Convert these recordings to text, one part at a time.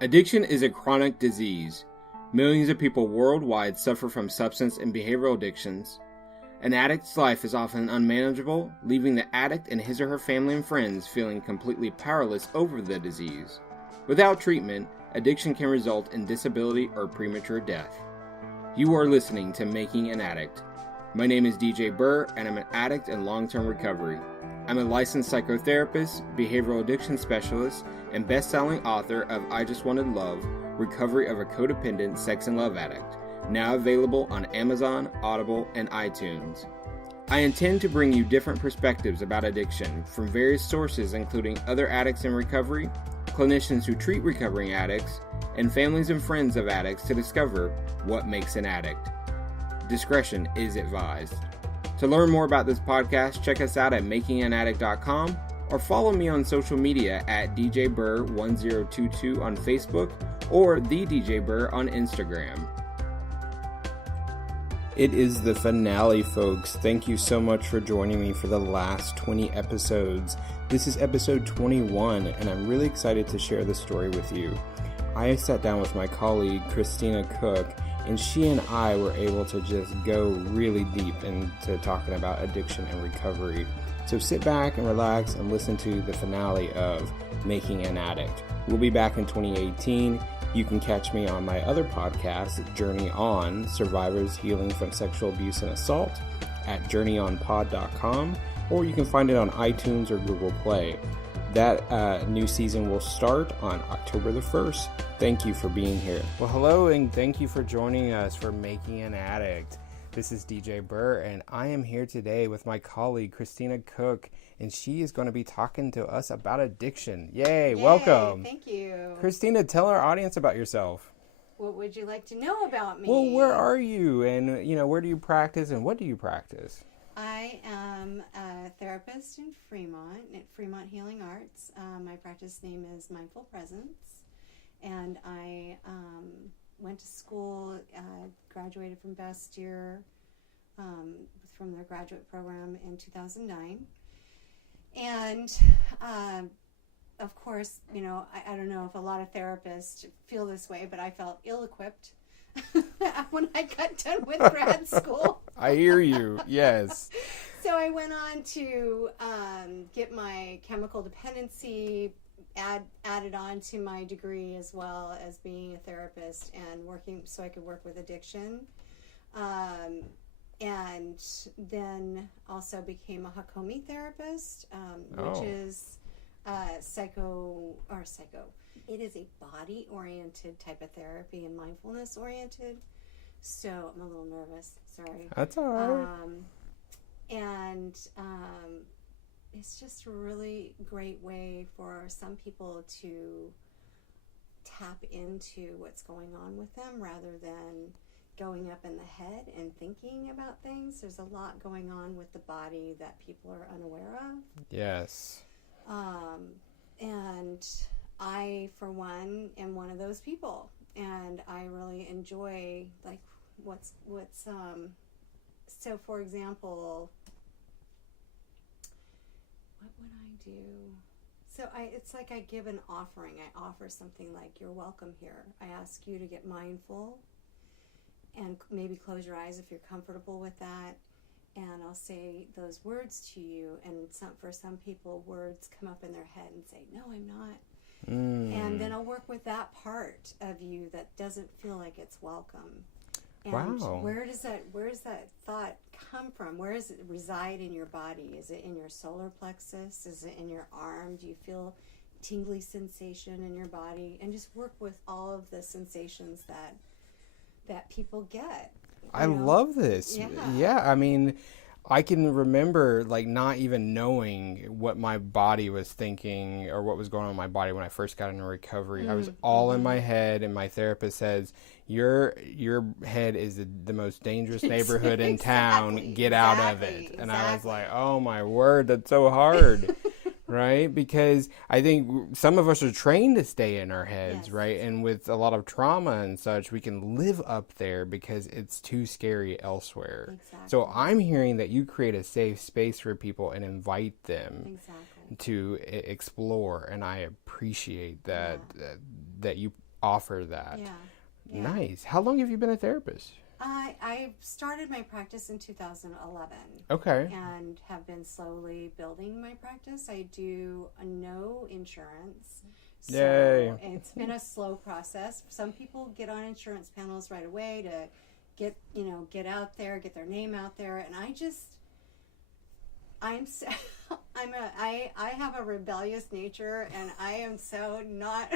Addiction is a chronic disease. Millions of people worldwide suffer from substance and behavioral addictions. An addict's life is often unmanageable, leaving the addict and his or her family and friends feeling completely powerless over the disease. Without treatment, addiction can result in disability or premature death. You are listening to Making an Addict. My name is DJ Burr, and I'm an addict in long-term recovery. I'm a licensed psychotherapist, behavioral addiction specialist, and best-selling author of I Just Wanted Love, Recovery of a Codependent Sex and Love Addict, now available on Amazon, Audible, and iTunes. I intend to bring you different perspectives about addiction from various sources including other addicts in recovery, clinicians who treat recovering addicts, and families and friends of addicts to discover what makes an addict. Discretion is advised. To learn more about this podcast, check us out at makinganaddict.com or follow me on social media at DJBurr1022 on Facebook or The DJ Burr on Instagram. It is the finale, folks. Thank you so much for joining me for the last 20 episodes. This is episode 21, and I'm really excited to share this story with you. I sat down with my colleague, Kris Cook, and she and I were able to just go really deep into talking about addiction and recovery. So sit back and relax and listen to the finale of Making an Addict. We'll be back in 2018. You can catch me on my other podcast, Journey On, Survivors Healing from Sexual Abuse and Assault, at journeyonpod.com, or you can find it on iTunes or Google Play. That new season will start on October the 1st. Thank you for being here. Well, hello, and thank you for joining us for Making an Addict. This is DJ Burr, and I am here today with my colleague, Kris Cook, and she is going to be talking to us about addiction. Yay, welcome. Thank you. Christina, tell our audience about yourself. What would you like to know about me? Well, where are you, and where do you practice, and what do you practice? I am a therapist in Fremont, at Fremont Healing Arts. My practice name is Mindful Presence, and I went to school, graduated from Bastyr from their graduate program in 2009. And, of course, I don't know if a lot of therapists feel this way, but I felt ill-equipped when I got done with grad school. I hear you, yes. So I went on to get my chemical dependency added on to my degree, as well as being a therapist and working so I could work with addiction. And then also became a Hakomi therapist, which is psycho. It is a body-oriented type of therapy and mindfulness-oriented. So I'm a little nervous. Sorry. That's all right. It's just a really great way for some people to tap into what's going on with them rather than going up in the head and thinking about things. There's a lot going on with the body that people are unaware of. Yes. And I, for one, am one of those people. And I really enjoy, like, what's so for example, what would I do? So it's like I give an offering. I offer something like, you're welcome here. I ask you to get mindful and maybe close your eyes if you're comfortable with that. And I'll say those words to you. And for some people, words come up in their head and say, no, I'm not. And then I'll work with that part of you that doesn't feel like it's welcome. And wow. Where does that thought come from? Where does it reside in your body? Is it in your solar plexus? Is it in your arm? Do you feel tingly sensation in your body? And just work with all of the sensations that people get. I love this. Yeah, I mean, I can remember not even knowing what my body was thinking or what was going on in my body when I first got into recovery. I was all in my head, and my therapist says, your head is the most dangerous neighborhood in town. Get out of it. And I was like, oh my word, that's so hard. Right? Because I think some of us are trained to stay in our heads, yes. Right? And with a lot of trauma and such, we can live up there because it's too scary elsewhere. Exactly. So I'm hearing that you create a safe space for people and invite them to explore, and I appreciate that, that you offer that. Yeah. Nice. How long have you been a therapist? I started my practice in 2011. Okay. And have been slowly building my practice. I do no insurance. So Yay. It's been a slow process. Some people get on insurance panels right away to get out there, get their name out there. And I have a rebellious nature, and I am so not.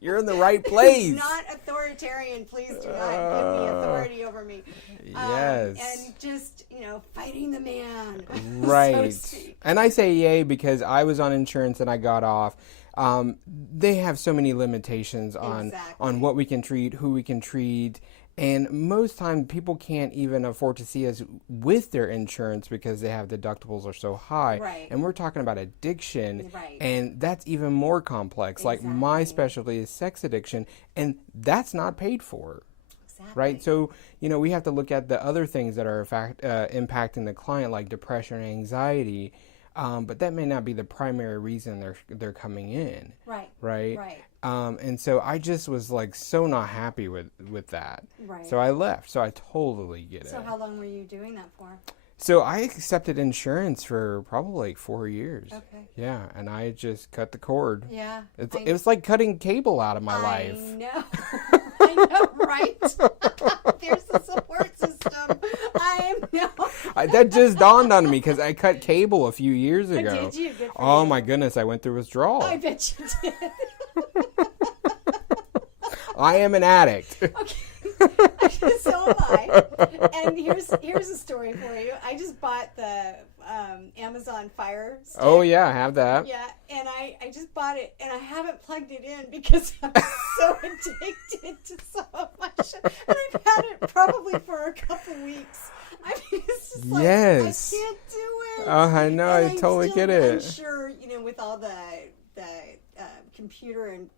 You're in the right place. Not authoritarian. Please do not give me authority over me. Yes. And just fighting the man. Right. So to And I say yay because I was on insurance and I got off. They have so many limitations on what we can treat, who we can treat. And most time people can't even afford to see us with their insurance because they have deductibles are so high. Right. And we're talking about addiction. Right. And that's even more complex. Exactly. Like my specialty is sex addiction, and that's not paid for. Exactly. Right. So, we have to look at the other things that are impacting the client, like depression and anxiety. But that may not be the primary reason they're coming in. Right. Right. Right. And so I just was like so not happy with that. Right. So I left. So I totally get it. So how long were you doing that for? So I accepted insurance for probably like 4 years. Okay. Yeah, and I just cut the cord. Yeah. It was like cutting cable out of my life. I know. I know, right? There's the support system. I know. That just dawned on me because I cut cable a few years ago. Did you? Good for Oh you. my goodness, I went through withdrawal. I bet you did. I am an addict. Okay. So am I. And here's a story for you. I just bought the Amazon Fire Stick. Oh yeah, I have that. Yeah, and I just bought it, and I haven't plugged it in because I'm so addicted to some of my shit. And I've had it probably for a couple weeks. I mean, it's just like, Yes. I can't do it. Oh, I know. And I totally get it. I'm sure, with all the computer and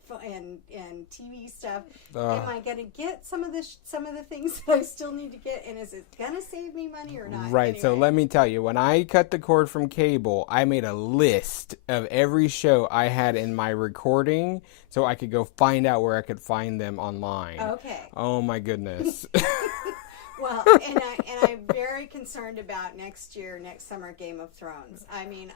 TV stuff, am I going to get some of the things that I still need to get, and is it going to save me money or not? Right. Anyway. So let me tell you, when I cut the cord from cable, I made a list of every show I had in my recording so I could go find out where I could find them online. Okay. Oh my goodness. Well, and I'm very concerned about next summer, Game of Thrones. I mean,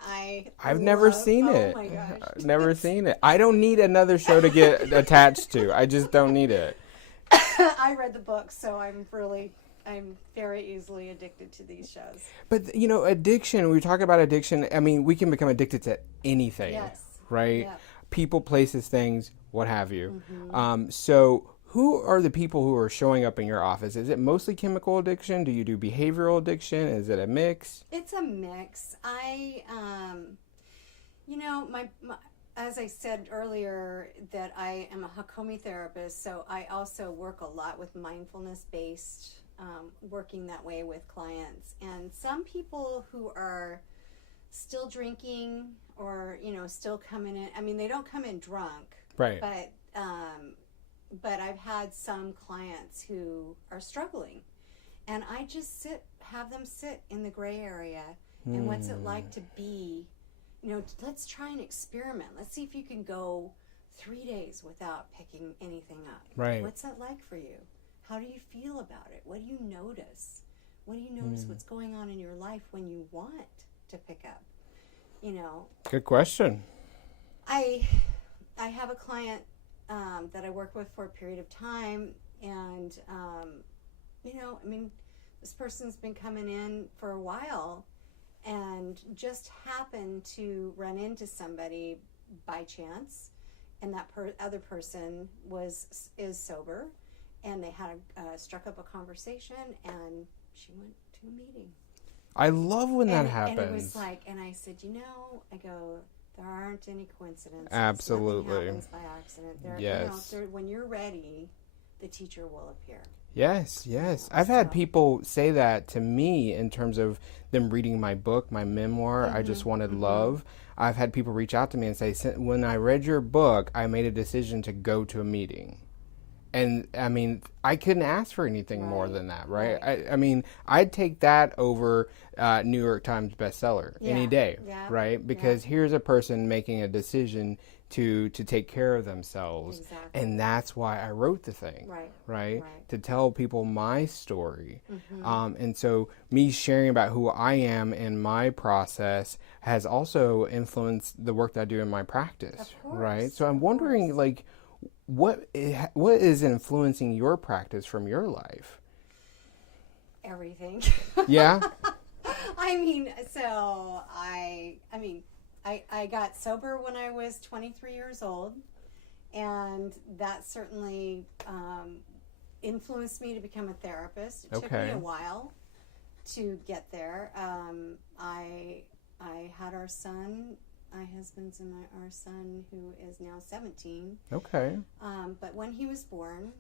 I've never seen it. Oh my gosh. I've never seen it. I don't need another show to get attached to. I just don't need it. I read the book, so I'm very easily addicted to these shows. But, addiction, we talk about addiction. I mean, we can become addicted to anything. Yes. Right? Yep. People, places, things, what have you. Mm-hmm. So who are the people who are showing up in your office? Is it mostly chemical addiction? Do you do behavioral addiction? Is it a mix? It's a mix. As I said earlier, that I am a Hakomi therapist, so I also work a lot with mindfulness-based, working that way with clients. And some people who are still drinking or, still coming in, I mean, they don't come in drunk. Right. But I've had some clients who are struggling, and I just have them sit in the gray area. And what's it like to be, let's try and experiment. Let's see if you can go 3 days without picking anything up. Right. What's that like for you? How do you feel about it? What do you notice? What do you notice what's going on in your life when you want to pick up? Good question. I have a client that I work with for a period of time, and this person's been coming in for a while and just happened to run into somebody by chance, and that other person is sober, and they had struck up a conversation, and she went to a meeting. I love when that happens. And it was like, and I said, I go, there aren't any coincidences. Absolutely. Nothing happens by accident. Yes. When you're ready, the teacher will appear. Yes. I've had people say that to me in terms of them reading my book, my memoir, I Just Wanted Love. I've had people reach out to me and say, when I read your book, I made a decision to go to a meeting. And I mean, I couldn't ask for anything more Right. than that, right? Right. I mean, I'd take that over New York Times bestseller any Yeah. day, Yeah. right? Yeah. Because here's a person making a decision to take care of themselves, Exactly. and that's why I wrote the thing, Right. right? Right. To tell people my story, Mm-hmm. and so me sharing about who I am and my process has also influenced the work that I do in my practice, Of course. right? So I'm Of wondering, course. like, what is influencing your practice from your life? Everything. Yeah. I mean, so I got sober when I was 23 years old, and that certainly influenced me to become a therapist. It took me a while to get there. I had our son, my husband's and our son, who is now 17. Okay. But when he was born,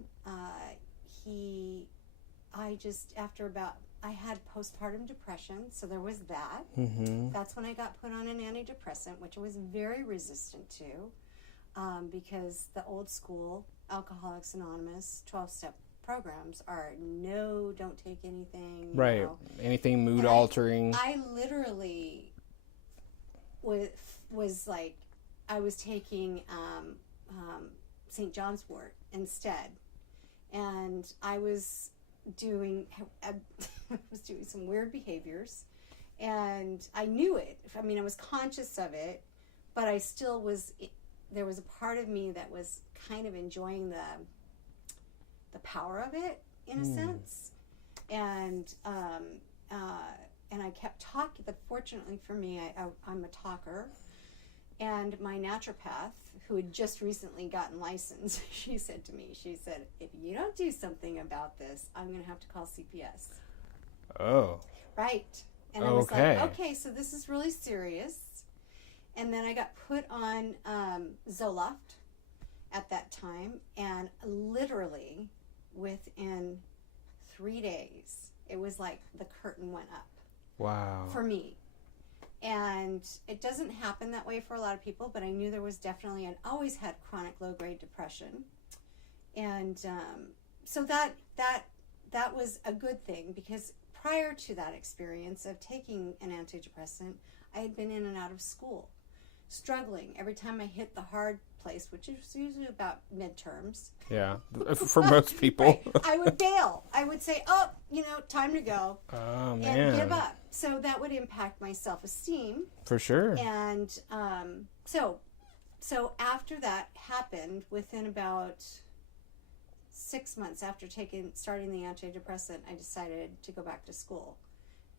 I had postpartum depression, so there was that. Mm-hmm. That's when I got put on an antidepressant, which I was very resistant to, because the old school Alcoholics Anonymous 12-step programs are no, don't take anything. Right. You know. Anything mood And altering. I literally was like, I was taking St. John's wort instead, and I was doing some weird behaviors, and I knew it. I mean, I was conscious of it, but I still was. There was a part of me that was kind of enjoying the power of it in a sense, and I kept talking. But fortunately for me, I'm a talker. And my naturopath, who had just recently gotten licensed, she said to me, if you don't do something about this, I'm going to have to call CPS. Oh. Right. And I was like, okay, so this is really serious. And then I got put on Zoloft at that time. And literally within 3 days, it was like the curtain went up. Wow. For me. And it doesn't happen that way for a lot of people, but I knew there was definitely, and always had chronic low-grade depression. And so that was a good thing, because prior to that experience of taking an antidepressant, I had been in and out of school, struggling. Every time I hit the hard place, which is usually about midterms. Yeah, for most people. Right. I would bail. I would say, time to go. Oh, man. And give up. So that would impact my self-esteem. For sure. And so after that happened, within about 6 months after starting the antidepressant, I decided to go back to school.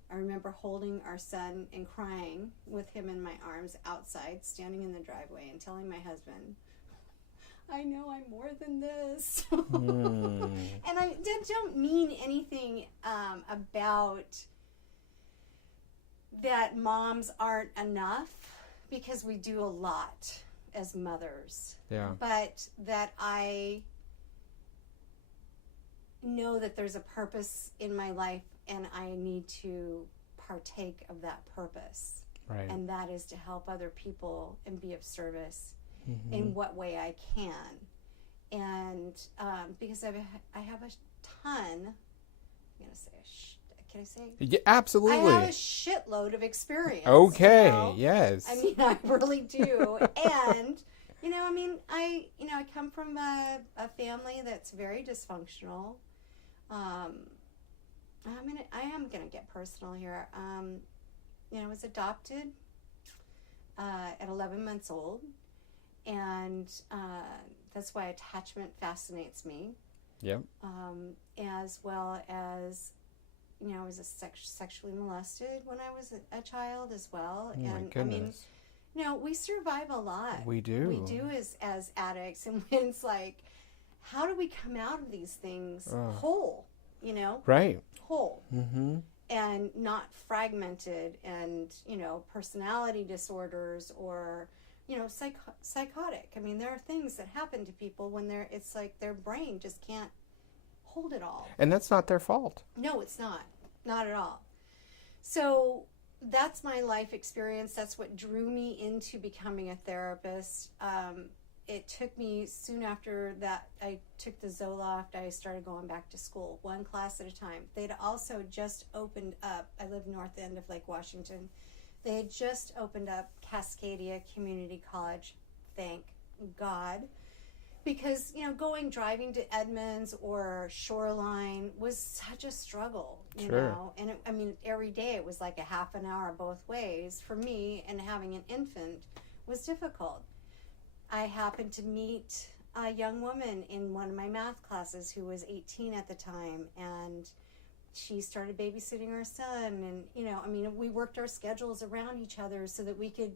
I remember holding our son and crying with him in my arms outside, standing in the driveway, and telling my husband, I know I'm more than this. And I don't mean anything about that moms aren't enough, because we do a lot as mothers. Yeah. But that I know that there's a purpose in my life, and I need to partake of that purpose. Right. And that is to help other people and be of service in what way I can. And because I have a ton, I'm going to say can I say? Yeah, absolutely. I have a shitload of experience. Okay, you know? yes. I mean, I really do. And, I come from a family that's very dysfunctional. I am going to get personal here. I was adopted at 11 months old. And that's why attachment fascinates me. Yep. As well as, I was sexually molested when I was a child as well. Oh, my goodness. We survive a lot. We do. We do as addicts. And it's like, how do we come out of these things whole, Right. Whole. Mm-hmm. And not fragmented and, personality disorders or, psychotic. I mean, there are things that happen to people when it's like their brain just can't hold it all. And that's not their fault. No, it's not. Not at all. So that's my life experience. That's what drew me into becoming a therapist. it took me soon after that I took the Zoloft, I started going back to school, one class at a time. They'd also just opened up, I live north end of Lake Washington. They had just opened up Cascadia Community College, thank God. Because, driving to Edmonds or Shoreline was such a struggle, you know. And every day it was like a half an hour both ways for me, and having an infant was difficult. I happened to meet a young woman in one of my math classes who was 18 at the time, and she started babysitting our son. And, we worked our schedules around each other so that we could,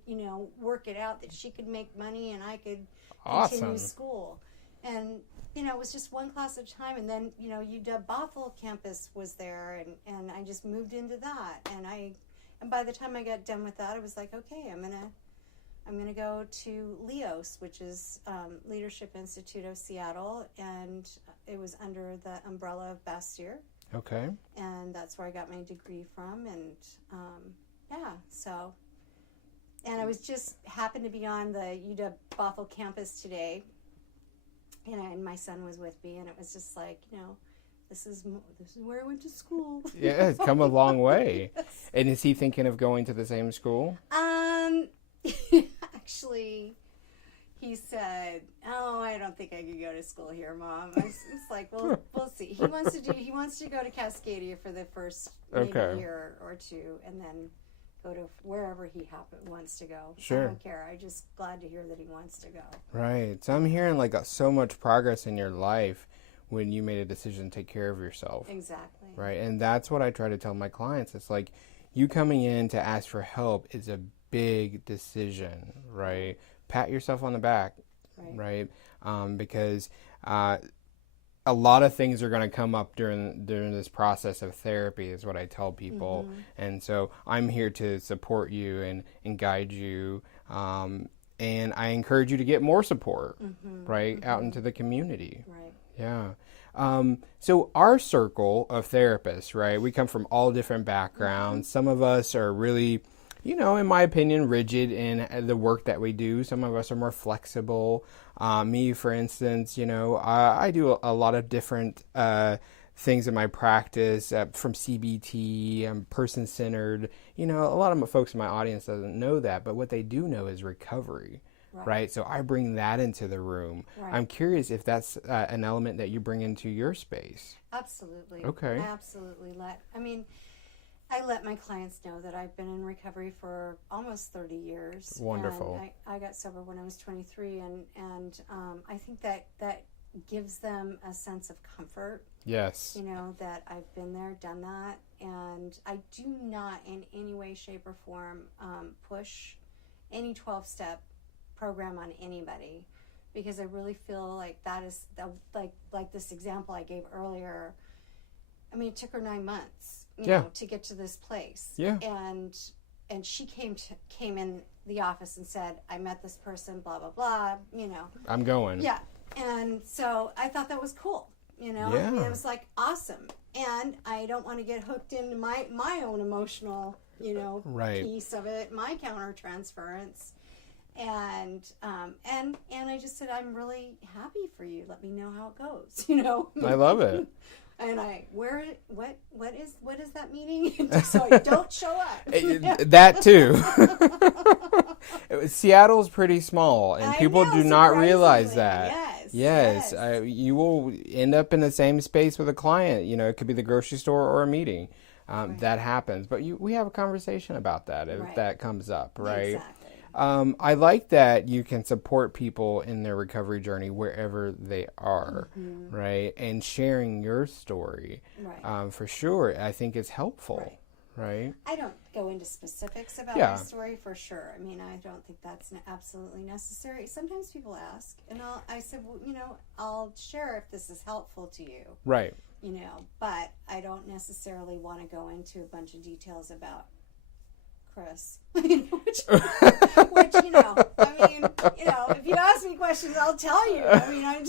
work it out that she could make money and I could continue school. And, it was just one class at a time. And then, UW Bothell campus was there, and I just moved into that. And by the time I got done with that, I was like, okay, I'm gonna go to LEOS, which is Leadership Institute of Seattle, and it was under the umbrella of Bastyr. Okay. And that's where I got my degree from, and and I was just happened to be on the UW Bothell campus today, and my son was with me, and it was just like, this is where I went to school. Yeah, it's come a long way. Yes. And is he thinking of going to the same school? Actually, he said, "Oh, I don't think I could go to school here, Mom." It's like, well, we'll see. He wants to go to Cascadia for the first year or two, and then go to wherever he wants to go. Sure. I don't care. I'm just glad to hear that he wants to go. Right. So I'm hearing so much progress in your life when you made a decision to take care of yourself. Exactly. Right. And that's what I try to tell my clients. It's like you coming in to ask for help is a big decision, right? Pat yourself on the back, right? Because a lot of things are going to come up during this process of therapy is what I tell people. Mm-hmm. And so I'm here to support you and guide you. And I encourage you to get more support, right? Out into the community. Right. Yeah. So our circle of therapists, right? We come from all different backgrounds. Some of us are really, in my opinion, rigid in the work that we do. Some of us are more flexible. Me, for instance, I do a lot of different things in my practice, from CBT, I'm person-centered. A lot of my folks in my audience doesn't know that, but what they do know is recovery, right? So I bring that into the room. Right. I'm curious if that's an element that you bring into your space. Absolutely. Okay. I absolutely I let my clients know that I've been in recovery for almost 30 years. Wonderful. And I got sober when I was 23, and I think that gives them a sense of comfort. Yes. That I've been there, done that, and I do not in any way, shape, or form push any 12-step program on anybody, because I really feel like that is like this example I gave earlier. It took her 9 months. To get to this place. Yeah. And she came in the office and said, I met this person, blah, blah, blah, I'm going. Yeah. And so I thought that was cool, Yeah. It was like awesome. And I don't want to get hooked into my own emotional, piece of it, my countertransference. And I just said, I'm really happy for you. Let me know how it goes, I love it. And what is that meaning? So I don't show up. That too. Seattle's pretty small, and people do not realize that. Yes. You will end up in the same space with a client. It could be the grocery store or a meeting. That happens. But we have a conversation about that if that comes up, right? Exactly. I like that you can support people in their recovery journey wherever they are, right? And sharing your story, for sure, I think is helpful, right? I don't go into specifics about my story for sure. I don't think that's absolutely necessary. Sometimes people ask, and I said, well, I'll share if this is helpful to you. Right. But I don't necessarily want to go into a bunch of details about Kris. Which, you know, I mean, you know, if you ask me questions, I'll tell you. I mean, I'm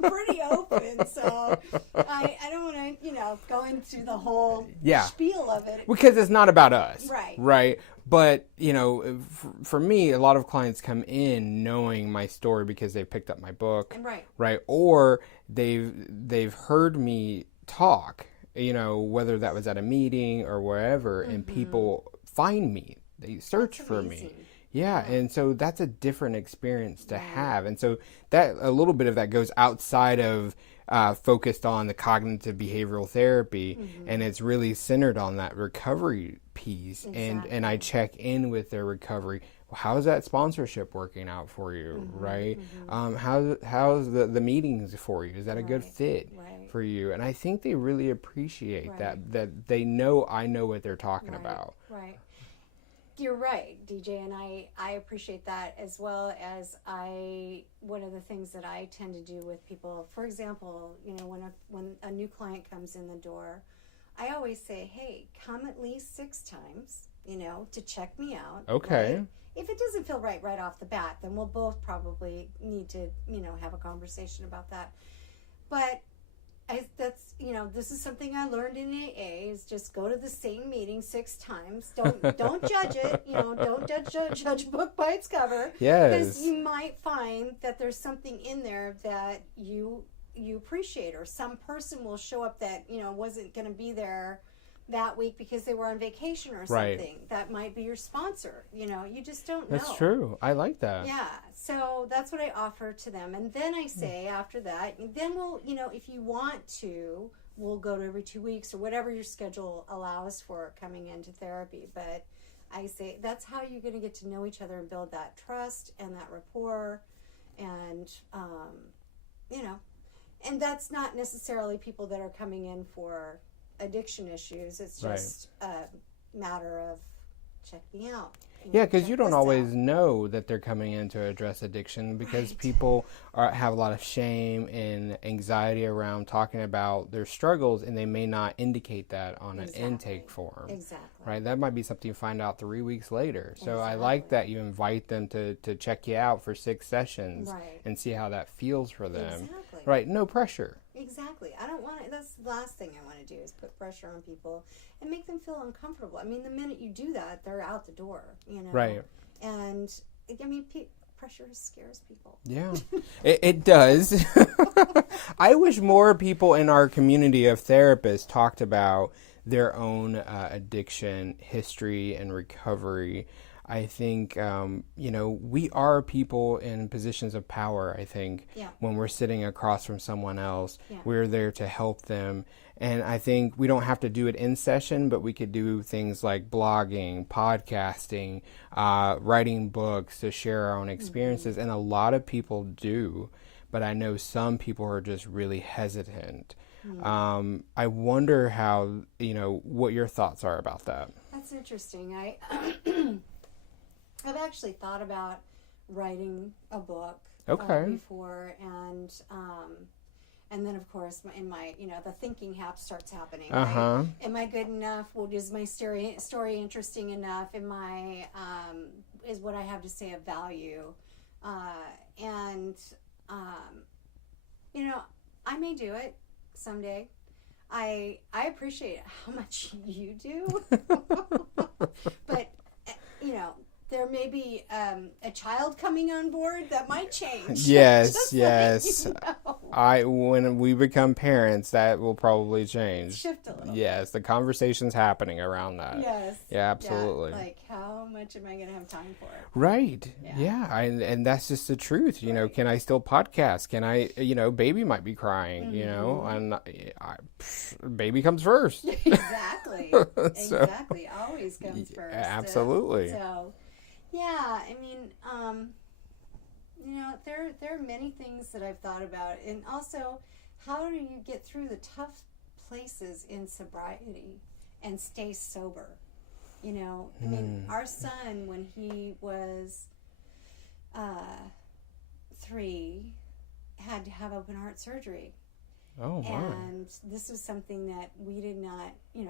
pretty open, so I don't want to, you know, go into the whole spiel of it. Because it's not about us. Right. Right. But, you know, for me, a lot of clients come in knowing my story because they picked up my book. Right. Right. Or they've heard me talk, you know, whether that was at a meeting or wherever, and people find me. They search for me. Yeah, and so that's a different experience to have. And so that a little bit of that goes outside of focused on the cognitive behavioral therapy, and it's really centered on that recovery piece. Exactly. And I check in with their recovery. Well, how's that sponsorship working out for you, right? How's the meetings for you? Is that a good fit for you? And I think they really appreciate that they know I know what they're talking about. Right. You're right, DJ, and I appreciate that, as well as one of the things that I tend to do with people, for example, you know, when a new client comes in the door, I always say, hey, come at least 6 times, you know, to check me out. Okay. Right? If it doesn't feel right off the bat, then we'll both probably need to, you know, have a conversation about that. But that's, you know, this is something I learned in AA, is just go to the same meeting 6 times. Don't judge it. You know, don't judge a book by its cover. Yes. Because you might find that there's something in there that you appreciate, or some person will show up that, you know, wasn't going to be there that week because they were on vacation or something. Right. That might be your sponsor. You know, you just don't know. That's true. I like that. Yeah. So that's what I offer to them. And then I say after that, then we'll, you know, if you want to, we'll go to every 2 weeks or whatever your schedule allows for coming into therapy. But I say that's how you're going to get to know each other and build that trust and that rapport. And, you know, and that's not necessarily people that are coming in for addiction issues. It's just a matter of check me out. Yeah, because you don't always know that they're coming in to address addiction, because people have a lot of shame and anxiety around talking about their struggles, and they may not indicate that on an intake form. Exactly. Right? That might be something you find out 3 weeks later. So I like that you invite them to check you out for 6 sessions and see how that feels for them. Exactly. Right? No pressure. Exactly. I don't want to, that's the last thing I want to do, is put pressure on people and make them feel uncomfortable. I mean, the minute you do that, they're out the door, you know? Right. And, I mean, pressure scares people. Yeah, it does. I wish more people in our community of therapists talked about their own addiction history and recovery. I think, you know, we are people in positions of power, I think, when we're sitting across from someone else. We're there to help them. And I think we don't have to do it in session, but we could do things like blogging, podcasting, writing books to share our own experiences. And a lot of people do, but I know some people are just really hesitant. I wonder how, you know, what your thoughts are about that. That's interesting. I've actually thought about writing a book before, and then of course in my, you know, the thinking starts happening. Right? Am I good enough? Is my story interesting enough? Is what I have to say of value? You know, I may do it someday. I appreciate how much you do, but you know, there may be a child coming on board that might change. Yes. You know. When we become parents, that will probably change. Shift a little. Yes, the conversation's happening around that. Yes. Yeah, absolutely. Yeah, like, how much am I going to have time for? Right. Yeah. And that's just the truth. You know, can I still podcast? Can I, you know, baby might be crying, you know, and baby comes first. Exactly. Exactly. Always comes first. Absolutely. So, yeah, I mean, you know, there are many things that I've thought about, and also, how do you get through the tough places in sobriety and stay sober? You know, I mean, our son, when he was 3, had to have open heart surgery. Oh, wow. And this was something that we did not, you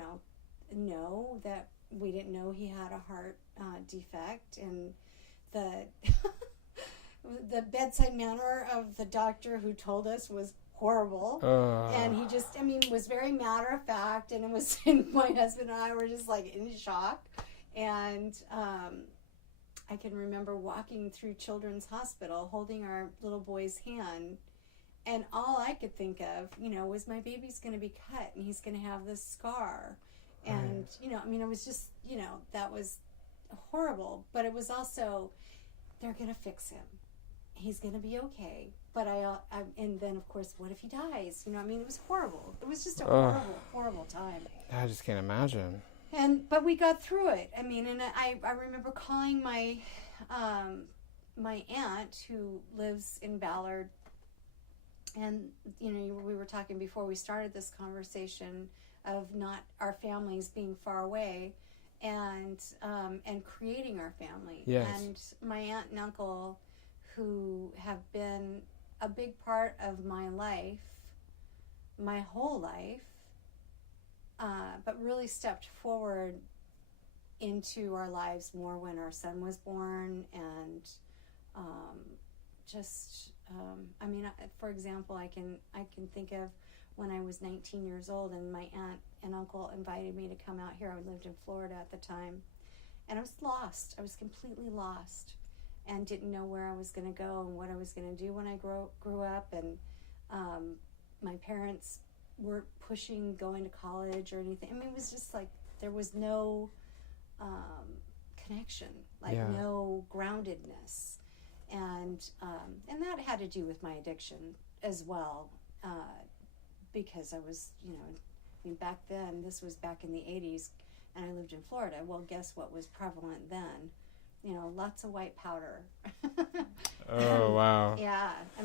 know that we didn't know he had a heart defect, and the the bedside manner of the doctor who told us was horrible. And he just, was very matter of fact, and it was, and my husband and I were just like in shock. And I can remember walking through Children's Hospital holding our little boy's hand, and all I could think of, was my baby's going to be cut and he's going to have this scar. And, it was just, that was horrible. But it was also, they're going to fix him. He's going to be okay. But and then, of course, what if he dies? It was horrible. It was just a horrible, horrible time. I just can't imagine. But we got through it. And I remember calling my aunt who lives in Ballard. And, we were talking before we started this conversation of not our families being far away and creating our family. Yes. And my aunt and uncle, who have been a big part of my life, my whole life, but really stepped forward into our lives more when our son was born. And for example, I can think of when I was 19 years old and my aunt and uncle invited me to come out here. I lived in Florida at the time, and I was lost. I was completely lost and didn't know where I was going to go and what I was going to do when I grew up. And my parents weren't pushing going to college or anything. It was just like there was no connection, no groundedness. And that had to do with my addiction as well, because I was, back then, this was back in the 80s, and I lived in Florida. Well, guess what was prevalent then? Lots of white powder. Oh, wow. Yeah, I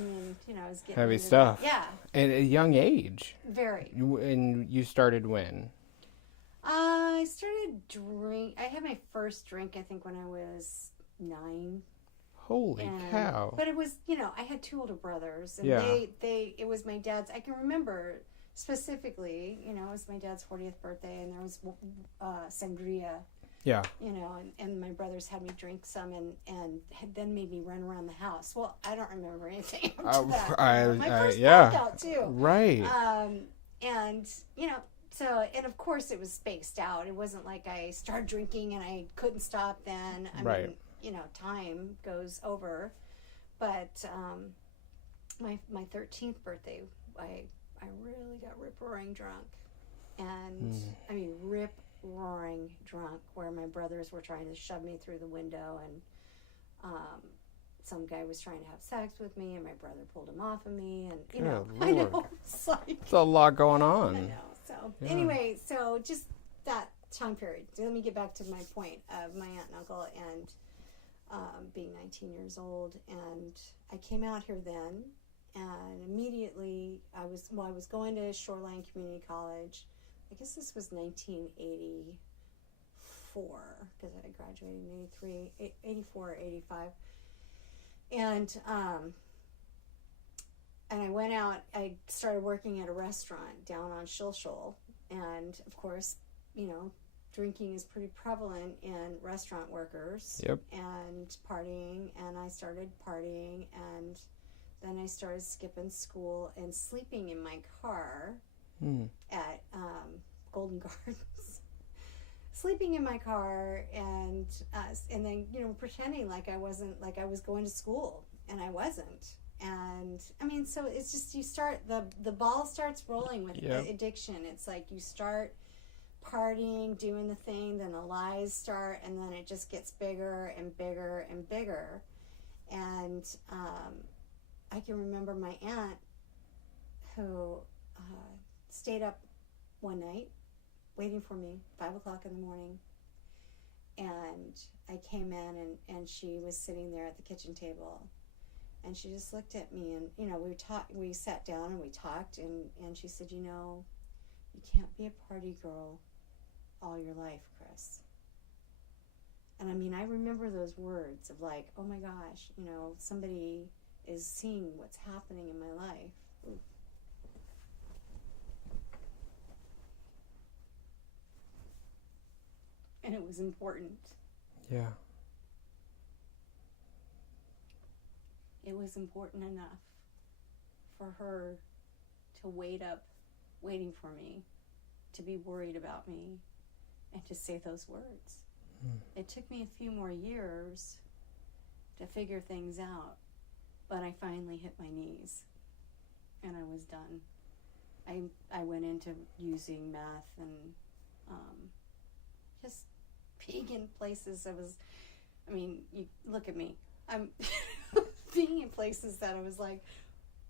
was getting heavy stuff. Yeah. At a young age. Very. And you started when? I had my first drink, I think, when I was 9. Holy cow. But it was, I had 2 older brothers, and yeah. it was my dad's, I can remember specifically, it was my dad's 40th birthday, and there was sangria. Yeah. And my brothers had me drink some and had then made me run around the house. Well, I don't remember anything after that. My first blackout, too. Right. So, and of course it was spaced out. It wasn't like I started drinking and I couldn't stop then. Right. Time goes over. But my 13th birthday, I really got rip-roaring drunk. And, rip-roaring drunk, where my brothers were trying to shove me through the window, and some guy was trying to have sex with me, and my brother pulled him off of me, and, I know, it's like... It's a lot going on. I know, so, anyway, so just that time period. So let me get back to my point of my aunt and uncle, and being 19 years old, and I came out here then, and immediately I was going to Shoreline Community College. I guess this was 1984, because I graduated in 84 or 85. And I went out, I started working at a restaurant down on Shilshole, and of course, drinking is pretty prevalent in restaurant workers. Yep. And partying, and I started partying, and then I started skipping school and sleeping in my car at Golden Gardens. Sleeping in my car, and then pretending like I was going to school, and I wasn't. And so it's just, you start, the ball starts rolling with addiction. It's like you start partying, doing the thing, then the lies start, and then it just gets bigger and bigger and bigger. And I can remember my aunt, who stayed up one night waiting for me, 5 o'clock in the morning, and I came in, and she was sitting there at the kitchen table, and she just looked at me, and we sat down and we talked, and she said, you can't be a party girl all your life, Kris. And I remember those words of like, oh my gosh, somebody is seeing what's happening in my life. Ooh. and it was important. Yeah. It was important enough for her to waiting for me, to be worried about me, and to say those words. It took me a few more years to figure things out, but I finally hit my knees, and I was done. I went into using meth and just being in places you look at me. I'm being in places that I was like,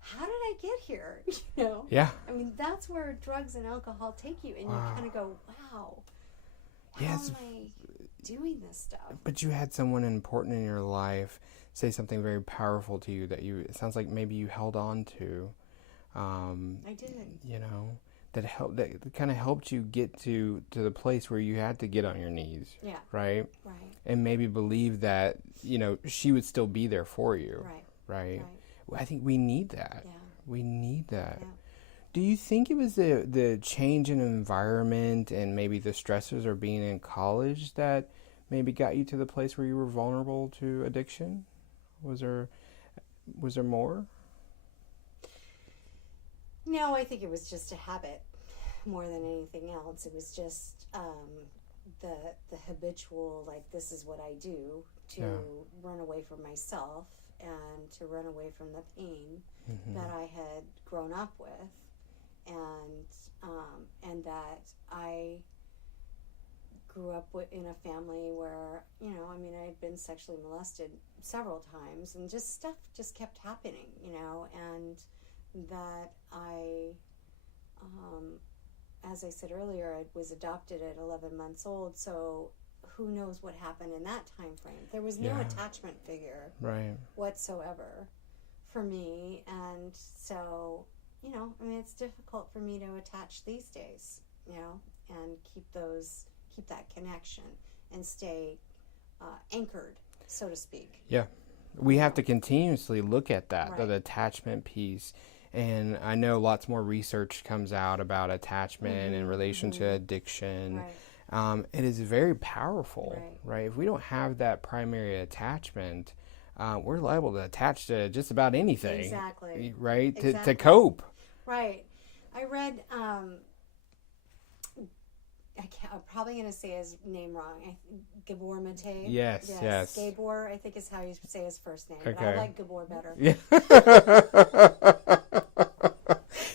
how did I get here? You know? Yeah. I mean, that's where drugs and alcohol take you, and you kind of go, wow, how am I doing this stuff? But you had someone important in your life say something very powerful to you that it sounds like maybe you held on to. I did. You know, that kind of helped you get to the place where you had to get on your knees. Yeah. Right? Right. And maybe believe that, she would still be there for you. Right. I think we need that. Yeah. We need that. Yeah. Do you think it was the change in environment and maybe the stressors of being in college that maybe got you to the place where you were vulnerable to addiction? Was there more? No, I think it was just a habit more than anything else. It was just the habitual, like, this is what I do to run away from myself and to run away from the pain that I had grown up with, and that I grew up in a family where, I had been sexually molested several times, and just stuff just kept happening, and that I, as I said earlier, I was adopted at 11 months old, so who knows what happened in that time frame. There was no attachment figure whatsoever for me, and so, it's difficult for me to attach these days, and keep that connection and stay anchored, so to speak. Yeah. We have to continuously look at that, the attachment piece. And I know lots more research comes out about attachment in relation to addiction. Right. It is very powerful, right? If we don't have that primary attachment, we're liable to attach to just about anything. Exactly. Right? Exactly. To cope. Right. I read, I'm probably going to say his name wrong. Gabor Mate. Yes. Gabor, I think is how you say his first name. Okay. But I like Gabor better. Yeah.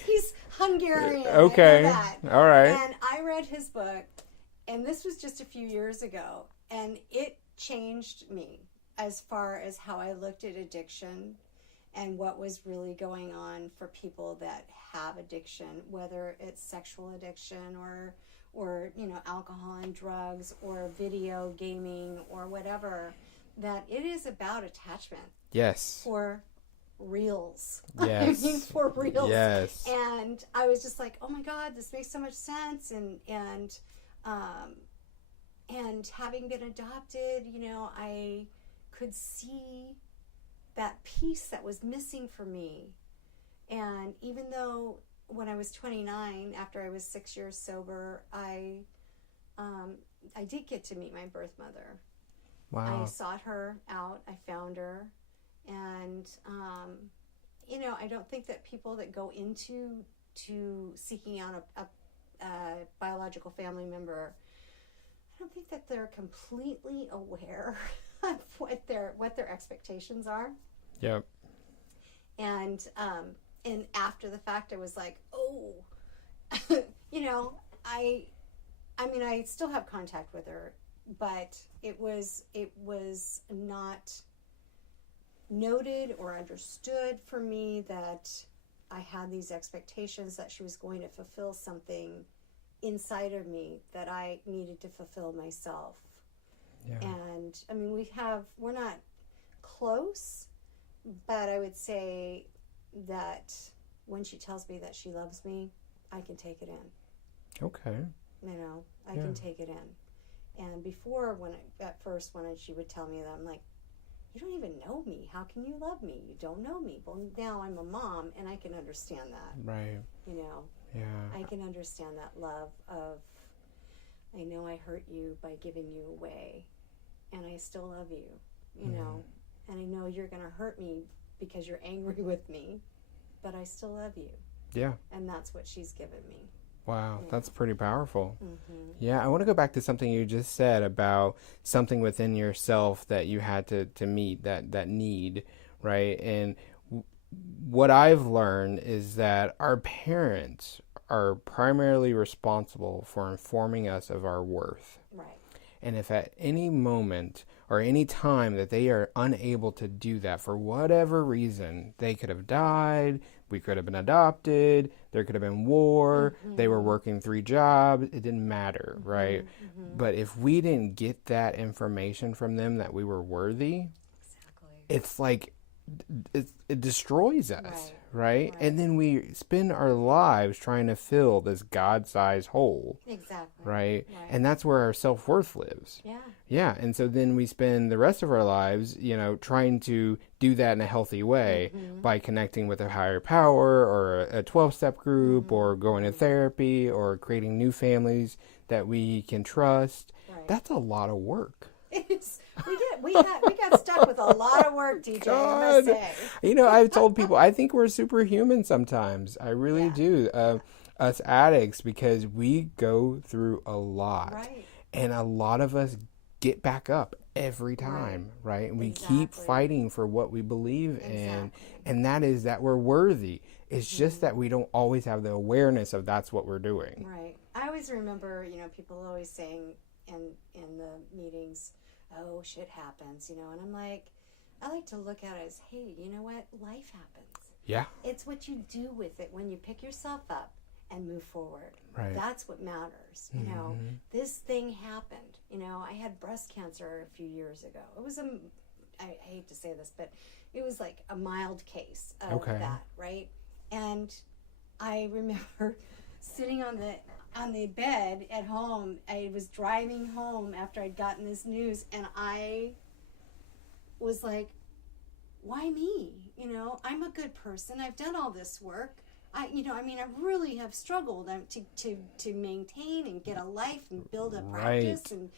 He's Hungarian. Okay. I know that. All right. And I read his book, and this was just a few years ago, and it changed me as far as how I looked at addiction and what was really going on for people that have addiction, whether it's sexual addiction or alcohol and drugs or video gaming or whatever, that it is about attachment. Yes. For reals. Yes. I mean, for reals. Yes. And I was just like, oh my God, this makes so much sense. And having been adopted, I could see that piece that was missing for me. And even though when I was 29, after I was 6 years sober, I did get to meet my birth mother. Wow. I sought her out. I found her. And, I don't think that people that go into seeking out a biological family member, I don't think that they're completely aware of what their expectations are. Yep. And after the fact, I was like, oh, I still have contact with her, but it was not noted or understood for me that I had these expectations that she was going to fulfill something inside of me that I needed to fulfill myself. Yeah. And we're not close, but I would say that when she tells me that she loves me, I can take it in. Okay. I can take it in. And before, when she would tell me that, I'm like, you don't even know me. How can you love me? You don't know me. Well, now I'm a mom, and I can understand that. Right. Yeah. I can understand that love of I know I hurt you by giving you away, and I still love you, you know, and I know you're going to hurt me because you're angry with me, but I still love you. Yeah. And that's what she's given me. Wow, that's pretty powerful. Mm-hmm. Yeah, I want to go back to something you just said about something within yourself that you had to meet, that need, right? And what I've learned is that our parents are primarily responsible for informing us of our worth. Right. And if at any moment or any time that they are unable to do that for whatever reason, they could have died, we could have been adopted, there could have been war, they were working 3 jobs, it didn't matter, right? But if we didn't get that information from them that we were worthy, it's like it destroys us, right? And then we spend our lives trying to fill this God-sized hole. Exactly. Right? And that's where our self-worth lives. Yeah. Yeah. And so then we spend the rest of our lives, trying to do that in a healthy way by connecting with a higher power or a 12-step group or going to therapy or creating new families that we can trust. Right. That's a lot of work. We got stuck with a lot of work, DJ, I must say. I've told people, I think we're superhuman sometimes. I really do. Us addicts, because we go through a lot. Right. And a lot of us get back up every time, right? And we keep fighting for what we believe in. And that is that we're worthy. It's just that we don't always have the awareness of that's what we're doing. Right. I always remember, people always saying in the meetings, oh, shit happens, and I'm like, I like to look at it as, hey, you know what? Life happens. Yeah. It's what you do with it when you pick yourself up and move forward. Right. That's what matters. This thing happened. I had breast cancer a few years ago. It was I hate to say this, but it was like a mild case of that, right? And I remember sitting on the bed at home. I was driving home after I'd gotten this news, and I was like, why me? I'm a good person. I've done all this work. I really have struggled to maintain and get a life and build a practice and,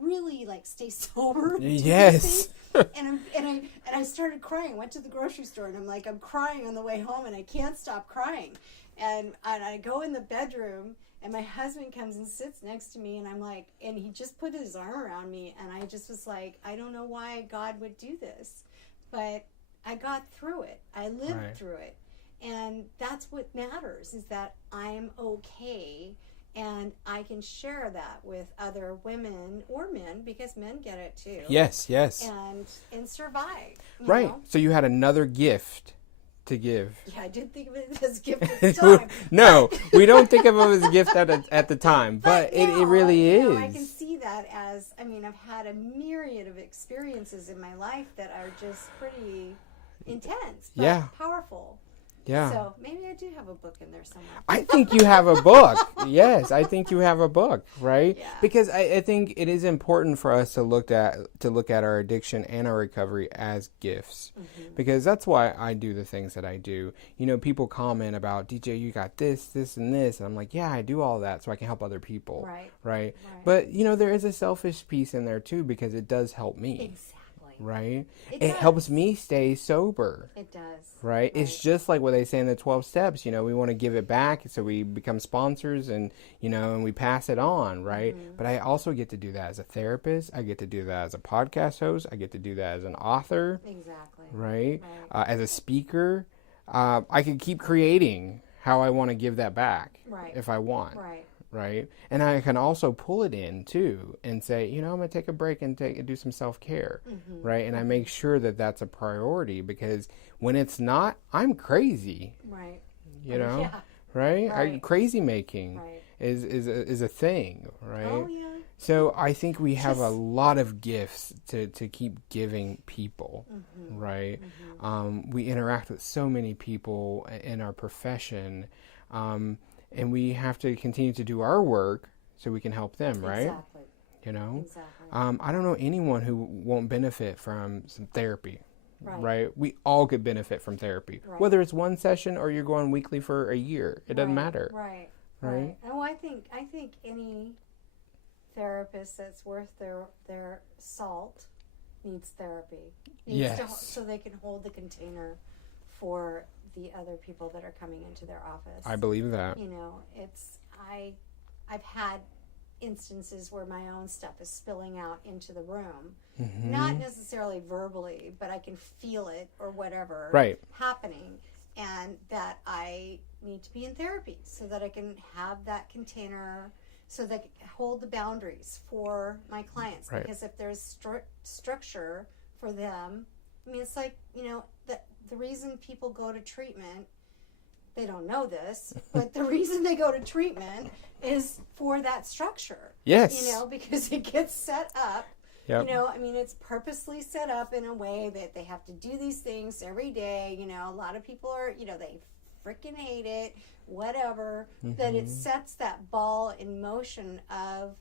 really like stay sober. Yes. And I started crying. I went to the grocery store and I'm crying on the way home and I can't stop crying. And I go in the bedroom and my husband comes and sits next to me and I'm like, and he just put his arm around me and I just was like, I don't know why God would do this, but I got through it. I lived through it. And that's what matters, is that I'm okay and I can share that with other women or men, because men get it too. Yes. And survive. Right. So you had another gift to give. Yeah, I did think of it as a gift at the time. No, we don't think of it as a gift at the time, but it really is. I can see that as, I've had a myriad of experiences in my life that are just pretty intense, but powerful. Yeah. So maybe I do have a book in there somewhere. I think you have a book. Yes, I think you have a book, right? Yeah. Because I think it is important for us to look at our addiction and our recovery as gifts. Mm-hmm. Because that's why I do the things that I do. People comment about, DJ, you got this, and this. And I'm like, yeah, I do all that so I can help other people. Right. But, there is a selfish piece in there too, because it does help me. Exactly. Right? It helps me stay sober. It does. Right? It's just like what they say in the 12 steps. We want to give it back, so we become sponsors and, and we pass it on, right? Mm-hmm. But I also get to do that as a therapist. I get to do that as a podcast host. I get to do that as an author. Exactly. Right? As a speaker. I could keep creating how I want to give that back if I want. Right. And I can also pull it in too and say, I'm going to take a break and do some self-care. Mm-hmm. Right. And I make sure that that's a priority, because when it's not, I'm crazy. Right. Right. Crazy making is a thing. Right. Oh, yeah. So I think we have a lot of gifts to keep giving people. Mm-hmm. Right. Mm-hmm. We interact with so many people in our profession. And we have to continue to do our work so we can help them, right? Exactly. Exactly. I don't know anyone who won't benefit from some therapy, right? We all could benefit from therapy, whether it's one session or you're going weekly for a year. It doesn't matter. Right. Oh, I think therapist that's worth their salt needs therapy. So they can hold the container for the other people that are coming into their office. I believe that. You know, I've had instances where my own stuff is spilling out into the room. Mm-hmm. Not necessarily verbally, but I can feel it or whatever happening. And that I need to be in therapy so that I can have that container so that I can hold the boundaries for my clients. Right. Because if there's structure for them, I mean, it's like, you know, the reason people go to treatment, they don't know this, but the reason they go to treatment is for that structure. Yes. You know, because it gets set up. Yep. You know, I mean, it's purposely set up in a way that they have to do these things every day. You know, a lot of people are, you know, they freaking hate it, whatever. Mm-hmm. That it sets that ball in motion of,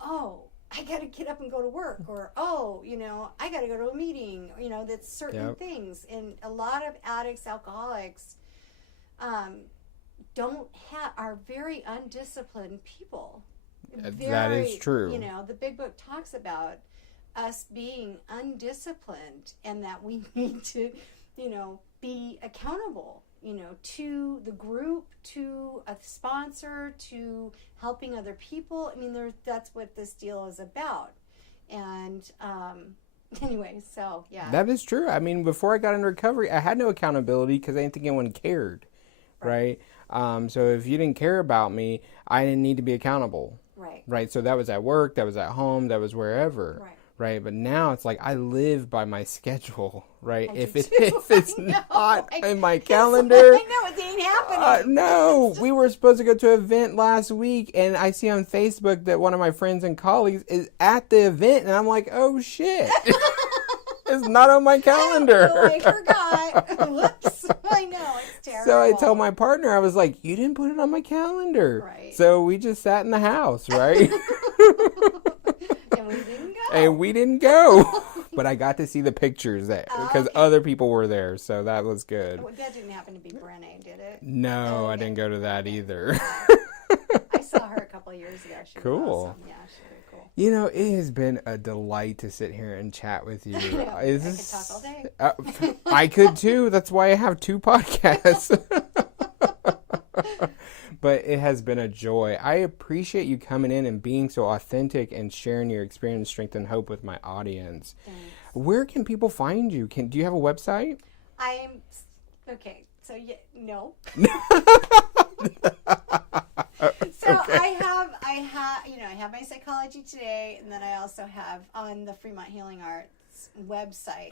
oh, I got to get up and go to work, or, oh, you know, I got to go to a meeting, you know, that's certain things. And a lot of addicts, alcoholics, are very undisciplined people. That is true. You know, the big book talks about us being undisciplined and that we need to, you know, be accountable, you know, to the group, to a sponsor, to helping other people. I mean, that's what this deal is about. And anyway, so, yeah. That is true. I mean, before I got into recovery, I had no accountability because I didn't think anyone cared, right? So if you didn't care about me, I didn't need to be accountable. Right. So that was at work, that was at home, that was wherever. Right. But now it's like I live by my schedule. Right. If it's not in my calendar. I know it ain't happening. No, we were supposed to go to an event last week, and I see on Facebook that one of my friends and colleagues is at the event, and I'm like, oh shit. It's not on my calendar. Oh, I forgot. Whoops. I know, it's terrible. So I told my partner, I was like, you didn't put it on my calendar. Right. So we just sat in the house, right? And we didn't go. But I got to see the pictures because other people were there, so that was good. That didn't happen to be Brené, did it? No, I didn't go to that either. I saw her a couple of years ago. She was awesome. Yeah, she's very cool. You know, it has been a delight to sit here and chat with you. I could talk all day. I could too. That's why I have 2 podcasts. But it has been a joy. I appreciate you coming in and being so authentic and sharing your experience, strength, and hope with my audience. Thanks. Where can people find you? Do you have a website? Okay. So no. So I have my Psychology Today, and then I also have on the Fremont Healing Arts website.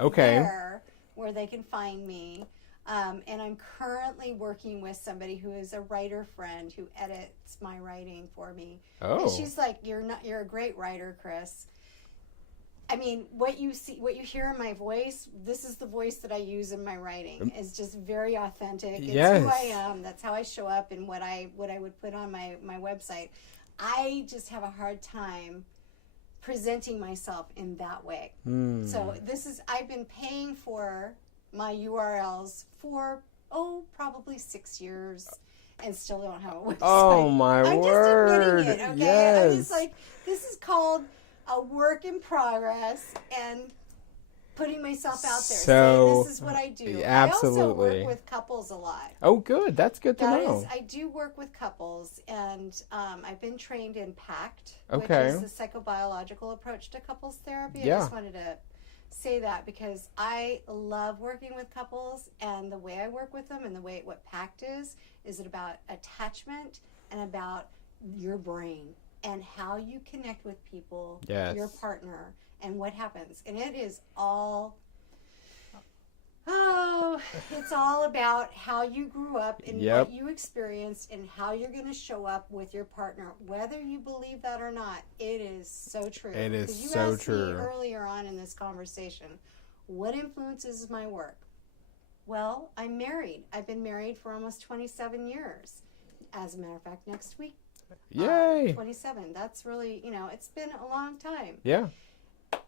Where they can find me. And I'm currently working with somebody who is a writer friend who edits my writing for me. Oh. And she's like, you're a great writer, Kris. I mean, what you hear in my voice, this is the voice that I use in my writing. It's just very authentic. It's who I am. That's how I show up and what I would put on my website. I just have a hard time presenting myself in that way. So I've been paying for my URLs for probably 6 years and still don't have a website. Oh my word. I'm just admitting it, okay? Yes. It's like, this is called a work in progress and putting myself out there. Saying this is what I do. Absolutely. I also work with couples a lot. Oh, good. That's good to know. I do work with couples, and I've been trained in PACT, okay, which is the psychobiological approach to couples therapy. Yeah. I just wanted to say that because I love working with couples, and the way I work with them and what PACT is it about attachment and about your brain and how you connect with people, your partner, and what happens. And it is all, it's all about how you grew up and what you experienced and how you're going to show up with your partner, whether you believe that or not. It is so true. It is so true. You asked me earlier on in this conversation, what influences my work? Well, I'm married. I've been married for almost 27 years. As a matter of fact, next week. Yay! 27. That's really, it's been a long time. Yeah.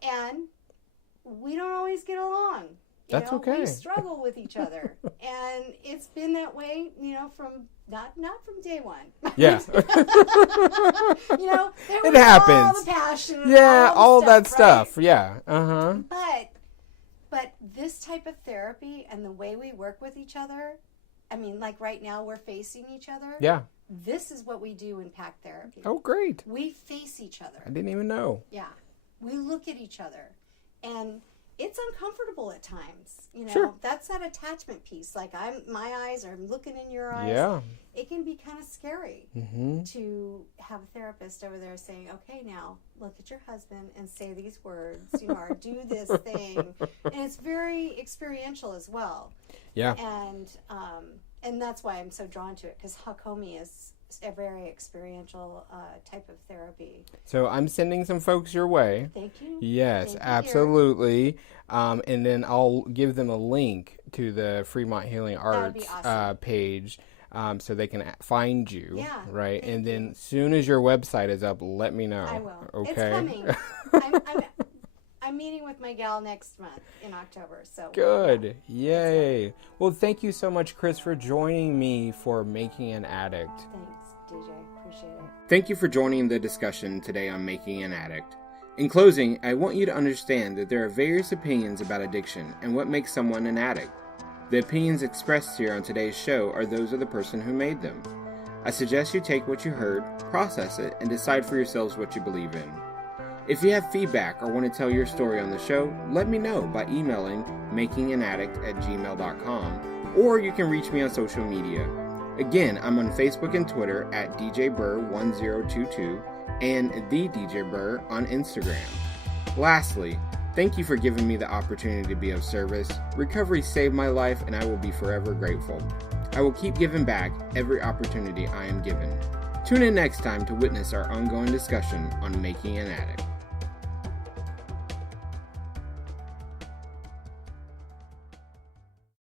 And we don't always get along. That's okay. We struggle with each other. And it's been that way, from not from day one. Yeah. There was it happens. all the passion. Yeah, all that stuff. Right? Yeah. Uh-huh. But this type of therapy and the way we work with each other, I mean, like right now we're facing each other. Yeah. This is what we do in pack therapy. Oh, great. We face each other. I didn't even know. Yeah. We look at each other. And it's uncomfortable at times. Sure. That's that attachment piece. Like my eyes are looking in your eyes. Yeah. It can be kind of scary to have a therapist over there saying, okay, now look at your husband and say these words, or do this thing. And it's very experiential as well. Yeah. And that's why I'm so drawn to it, because Hakomi is a very experiential type of therapy. So I'm sending some folks your way. Thank you. Yes, Thank you, absolutely. And then I'll give them a link to the Fremont Healing Arts awesome. Page so they can find you. Yeah. Right? And then as soon as your website is up, let me know. I will. Okay. It's coming. I'm meeting with my gal next month in October. So good. Yay. Well, thank you so much, Kris, for joining me for Making an Addict. Thanks, DJ. Appreciate it. Thank you for joining the discussion today on Making an Addict. In closing, I want you to understand that there are various opinions about addiction and what makes someone an addict. The opinions expressed here on today's show are those of the person who made them. I suggest you take what you heard, process it, and decide for yourselves what you believe in. If you have feedback or want to tell your story on the show, let me know by emailing makinganaddict@gmail.com, or you can reach me on social media. Again, I'm on Facebook and Twitter at DJBurr1022 and The DJ Burr on Instagram. Lastly, thank you for giving me the opportunity to be of service. Recovery saved my life, and I will be forever grateful. I will keep giving back every opportunity I am given. Tune in next time to witness our ongoing discussion on Making an Addict.